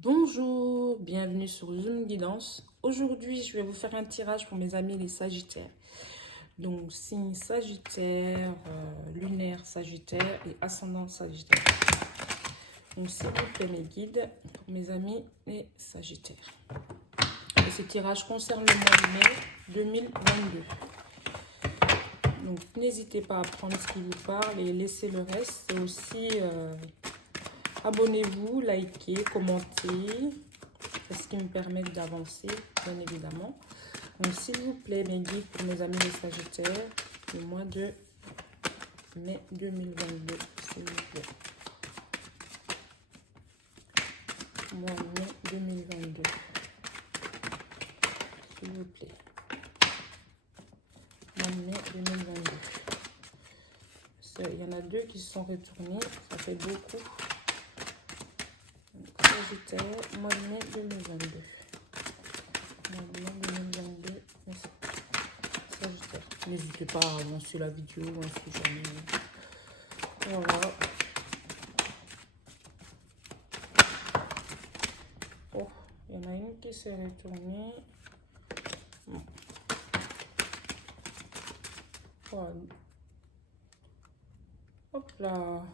Bonjour, bienvenue sur Zoom Guidance. Aujourd'hui, je vais vous faire un tirage pour mes amis les Sagittaires. Donc, signe Sagittaire, lunaire Sagittaire et ascendant Sagittaire. Donc, s'il vous plaît, mes guides, pour mes amis les Sagittaires. Et ce tirage concerne le mois de mai 2022. Donc, n'hésitez pas à prendre ce qui vous parle et laissez le reste. C'est aussi... abonnez-vous, likez, commentez. C'est ce qui me permet d'avancer, bien évidemment. Donc, s'il vous plaît, mes guides pour mes amis les Sagittaires, le mois de mai 2022, s'il vous plaît. Mois de mai 2022. S'il vous plaît. Mois de mai 2022. Il y en a deux qui se sont retournés, ça fait beaucoup. Sagittaire, mois de mai 2022. Mois de mai 2022, Sagittaire. N'hésitez pas à lancer la vidéo, si jamais. Voilà. Oh, il y en a une qui s'est retournée. Bon. Voilà. Hop là.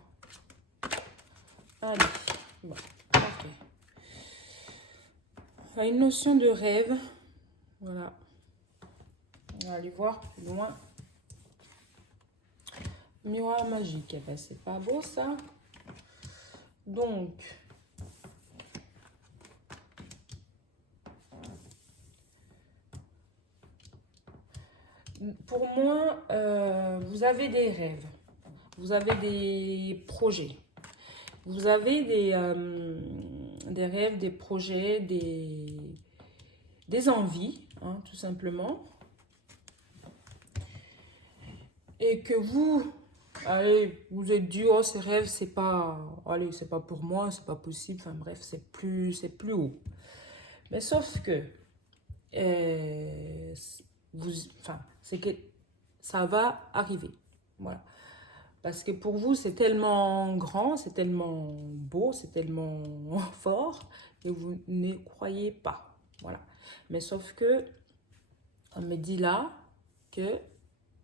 Allez. Bon. Ok. Il y a une notion de rêve. Voilà. On va aller voir plus loin. Miroir magique. Eh ben, c'est pas beau ça. Donc. Pour moi, vous avez des rêves. Vous avez des projets. Vous avez des rêves, des projets, des envies, hein, tout simplement. Et que vous, allez, vous êtes dit, oh, ces rêves, c'est pas, allez, c'est pas pour moi, c'est pas possible. Enfin bref, c'est plus haut. Mais sauf que, c'est que ça va arriver. Voilà. Parce que pour vous, c'est tellement grand, c'est tellement beau, c'est tellement fort que vous ne croyez pas. Voilà. Mais sauf que, on me dit là que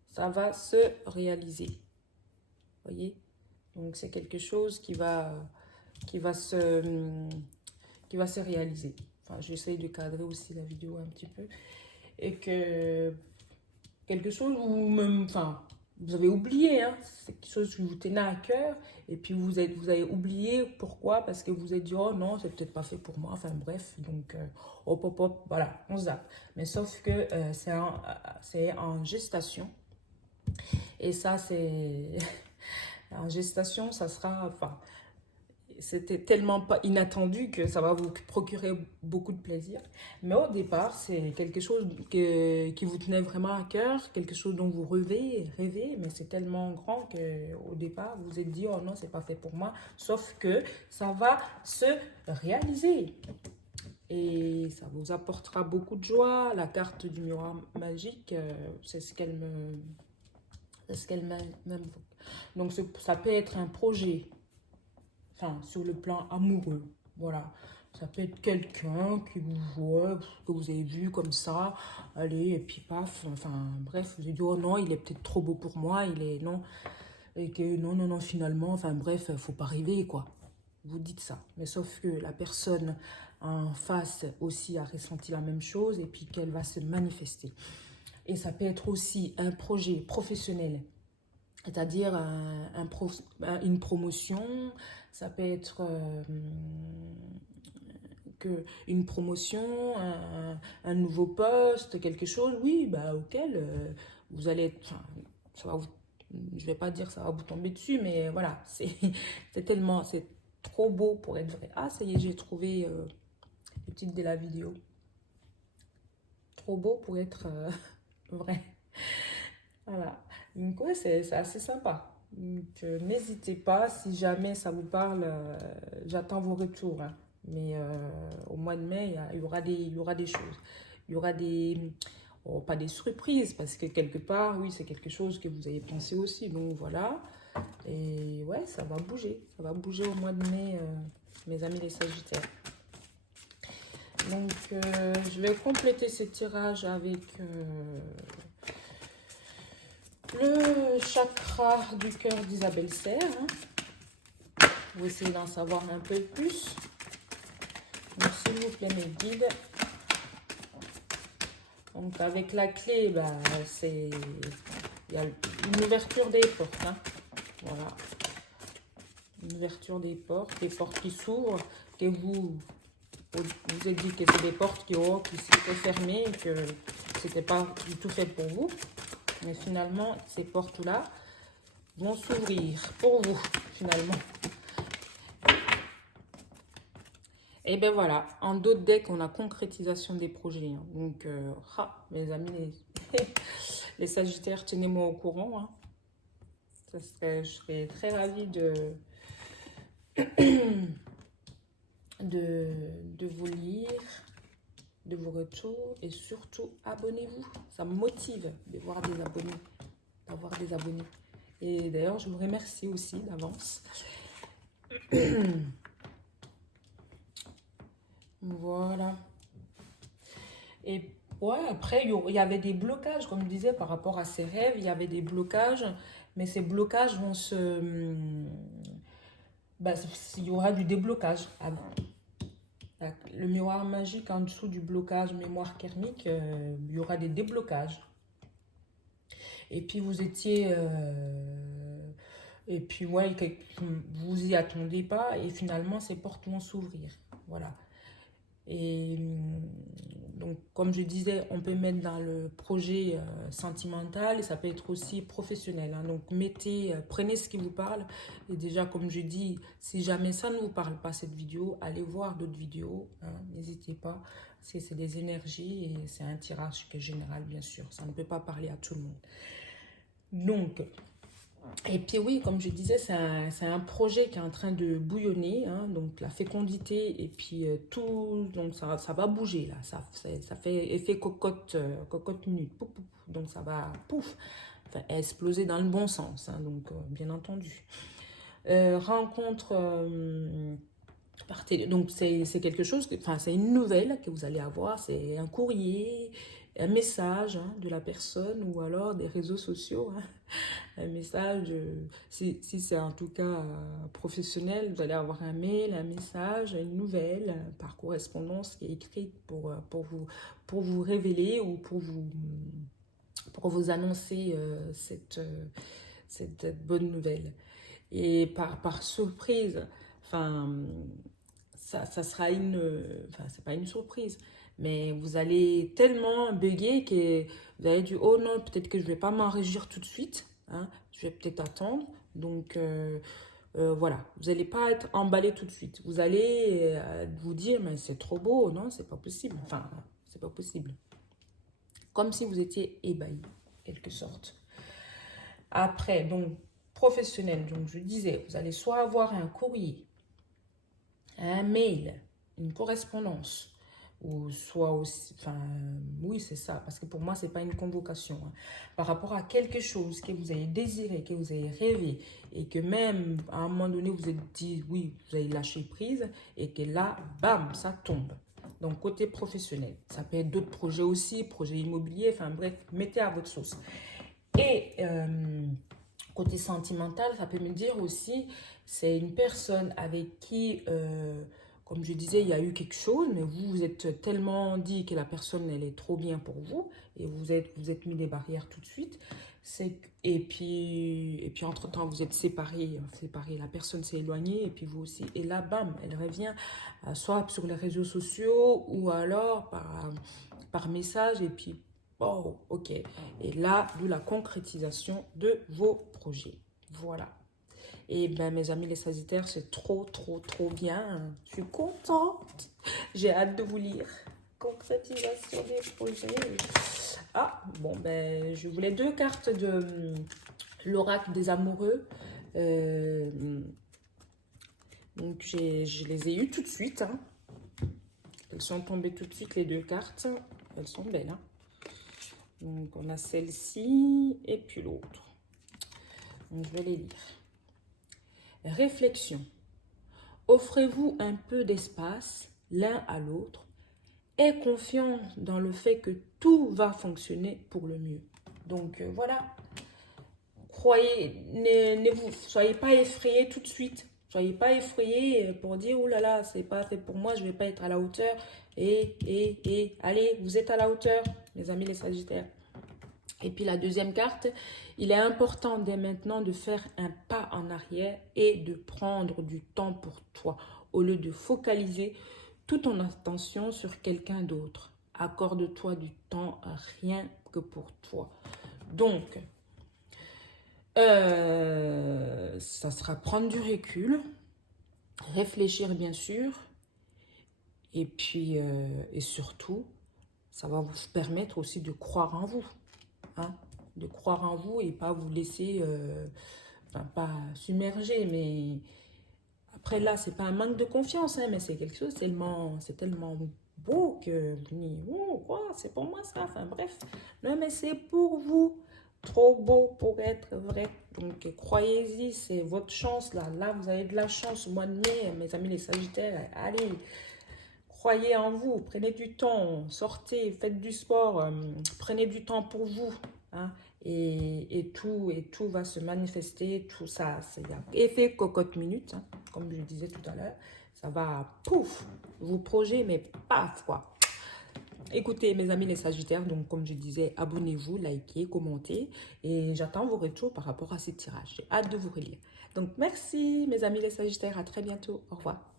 ça va se réaliser. Vous voyez? Donc, c'est quelque chose qui va se réaliser. Enfin, j'essaye de cadrer aussi la vidéo un petit peu. Et que quelque chose où même, enfin, vous avez oublié, hein, c'est quelque chose qui vous tenait à cœur, et puis vous avez oublié pourquoi, parce que vous êtes dit, oh non, c'est peut-être pas fait pour moi, enfin bref, donc hop, hop, hop, voilà, on zappe. Mais sauf que c'est en gestation, et ça, c'est en gestation, ça sera, enfin, c'était tellement pas inattendu que ça va vous procurer beaucoup de plaisir. Mais au départ, c'est quelque chose qui vous tenait vraiment à cœur, quelque chose dont vous rêvez, mais c'est tellement grand qu'au départ, vous vous êtes dit, oh non, c'est pas fait pour moi. Sauf que ça va se réaliser. Et ça vous apportera beaucoup de joie. La carte du miroir magique, c'est ce qu'elle m'invoque. Donc, ça peut être un projet. Enfin, sur le plan amoureux, voilà. Ça peut être quelqu'un qui vous voit, que vous avez vu comme ça, allez, et puis paf, enfin, bref, vous avez dit, oh non, il est peut-être trop beau pour moi, il est, non, et que non, finalement, enfin, bref, faut pas rêver, quoi. Vous dites ça, mais sauf que la personne en face aussi a ressenti la même chose, et puis qu'elle va se manifester. Et ça peut être aussi un projet professionnel, c'est-à-dire une promotion, ça peut être une promotion, un nouveau poste, quelque chose, oui, bah, auquel vous allez être, enfin, ça va vous, je vais pas dire que ça va vous tomber dessus, mais voilà, c'est tellement, c'est trop beau pour être vrai. Ah, ça y est, j'ai trouvé le titre de la vidéo. Trop beau pour être vrai. Voilà. Donc, ouais, c'est assez sympa. Donc, n'hésitez pas, si jamais ça vous parle, j'attends vos retours, hein. Mais au mois de mai, il y aura des choses. Il y aura oh, pas des surprises, parce que quelque part, oui, c'est quelque chose que vous avez pensé aussi. Donc, voilà. Et ouais, ça va bouger. Ça va bouger au mois de mai, mes amis les Sagittaires. Donc, je vais compléter ce tirage avec le chakra du cœur d'Isabelle Serre. Hein. Vous essayez d'en savoir un peu plus. Donc, s'il vous plaît, mes guides. Donc, avec la clé, bah, il y a une ouverture des portes. Hein. Voilà. Une ouverture des portes qui s'ouvrent, que vous êtes dit que c'est des portes qui s'étaient fermées, que c'était pas du tout fait pour vous. Mais finalement, ces portes-là vont s'ouvrir pour vous, finalement. Et bien voilà, en d'autres decks, on a concrétisation des projets. Hein. Donc, mes amis, les Sagittaires, tenez-moi au courant. Hein. Je serais très ravie de vous lire, de vos retours et surtout abonnez-vous. Ça me motive de voir des abonnés, d'avoir des abonnés. Et d'ailleurs, je vous remercie aussi d'avance. Voilà. Et ouais, après, il y avait des blocages, comme je disais, par rapport à ces rêves, il y avait des blocages, mais ces blocages vont bah, il y aura du déblocage. Le miroir magique en dessous du blocage mémoire karmique, il y aura des déblocages. Et puis vous étiez... et puis ouais, vous y attendez pas et finalement ces portes vont s'ouvrir. Voilà. Et donc, comme je disais, on peut mettre dans le projet sentimental et ça peut être aussi professionnel. Hein. Donc, prenez ce qui vous parle. Et déjà, comme je dis, si jamais ça ne vous parle pas, cette vidéo, allez voir d'autres vidéos. Hein. N'hésitez pas, parce que c'est des énergies et c'est un tirage qui est général, bien sûr. Ça ne peut pas parler à tout le monde. Donc... Et puis oui, comme je disais, c'est un projet qui est en train de bouillonner, hein, donc la fécondité et puis tout, donc ça va bouger là, ça fait effet cocotte minute, pouf, pouf, donc ça va pouf, enfin, exploser dans le bon sens, hein, donc bien entendu. Rencontre par télé, donc c'est quelque chose, enfin c'est une nouvelle que vous allez avoir, c'est un courrier, un message hein, de la personne ou alors des réseaux sociaux, hein. Un message, si c'est en tout cas professionnel, vous allez avoir un mail, un message, une nouvelle par correspondance qui est écrite pour vous révéler ou pour vous annoncer cette bonne nouvelle. Et par surprise, enfin, ça sera enfin, c'est pas une surprise, mais vous allez tellement bugger que vous allez dire, oh non, peut-être que je vais pas m'en réjouir tout de suite. Hein, je vais peut-être attendre. Donc, voilà, vous n'allez pas être emballé tout de suite. Vous allez vous dire, mais c'est trop beau, non, c'est pas possible. Enfin, c'est pas possible. Comme si vous étiez ébahi, quelque sorte. Après, donc, professionnel, donc je disais, vous allez soit avoir un courrier, un mail, une correspondance, ou soit aussi, enfin, oui, c'est ça, parce que pour moi, c'est pas une convocation. Hein. Par rapport à quelque chose que vous avez désiré, que vous avez rêvé, et que même, à un moment donné, vous êtes dit, oui, vous avez lâché prise, et que là, bam, ça tombe. Donc, côté professionnel, ça peut être d'autres projets aussi, projets immobiliers, enfin bref, mettez à votre sauce. Et côté sentimental, ça peut me dire aussi, c'est une personne avec qui, comme je disais, il y a eu quelque chose, mais vous êtes tellement dit que la personne, elle est trop bien pour vous, et vous êtes mis des barrières tout de suite. Et puis entre-temps, vous êtes séparés, la personne s'est éloignée, et puis vous aussi. Et là, bam, elle revient, soit sur les réseaux sociaux, ou alors par message, et puis oh, ok. Et là, d'où la concrétisation de vos projets. Voilà. Et ben mes amis les Sagittaires, c'est trop, trop, trop bien. Je suis contente. J'ai hâte de vous lire. Concrétisation des projets. Ah, bon, ben, je voulais 2 cartes de l'oracle des amoureux. Donc, je les ai eues tout de suite. Hein. Elles sont tombées tout de suite, les 2 cartes. Elles sont belles, hein. Donc, on a celle-ci et puis l'autre. Donc, je vais les lire. Réflexion. Offrez-vous un peu d'espace l'un à l'autre aie confiance dans le fait que tout va fonctionner pour le mieux. Donc voilà, croyez, ne vous soyez pas effrayés tout de suite. Soyez pas effrayés pour dire, oh là là, c'est pas fait pour moi, je vais pas être à la hauteur. Allez, vous êtes à la hauteur, mes amis les Sagittaires. Et puis la deuxième carte, il est important dès maintenant de faire un pas en arrière et de prendre du temps pour toi au lieu de focaliser toute ton attention sur quelqu'un d'autre. Accorde-toi du temps rien que pour toi. Donc, ça sera prendre du recul, réfléchir bien sûr, et puis, et surtout, ça va vous permettre aussi de croire en vous. Hein, de croire en vous et pas vous laisser, enfin pas submerger, mais après là, c'est pas un manque de confiance, hein, mais c'est quelque chose c'est tellement beau que vous dites, oh, quoi, c'est pour moi ça, enfin bref, non mais c'est pour vous, trop beau pour être vrai, donc croyez-y, c'est votre chance là, vous avez de la chance au mois de mai, mes amis les Sagittaires, allez, croyez en vous, prenez du temps, sortez, faites du sport, prenez du temps pour vous. Hein, et tout va se manifester, tout ça, c'est effet cocotte minute, hein, comme je disais tout à l'heure. Ça va, pouf, vous projet, mais paf, quoi. Écoutez, mes amis les Sagittaires, donc comme je disais, abonnez-vous, likez, commentez. Et j'attends vos retours par rapport à ces tirages. J'ai hâte de vous relire. Donc merci, mes amis les Sagittaires. À très bientôt. Au revoir.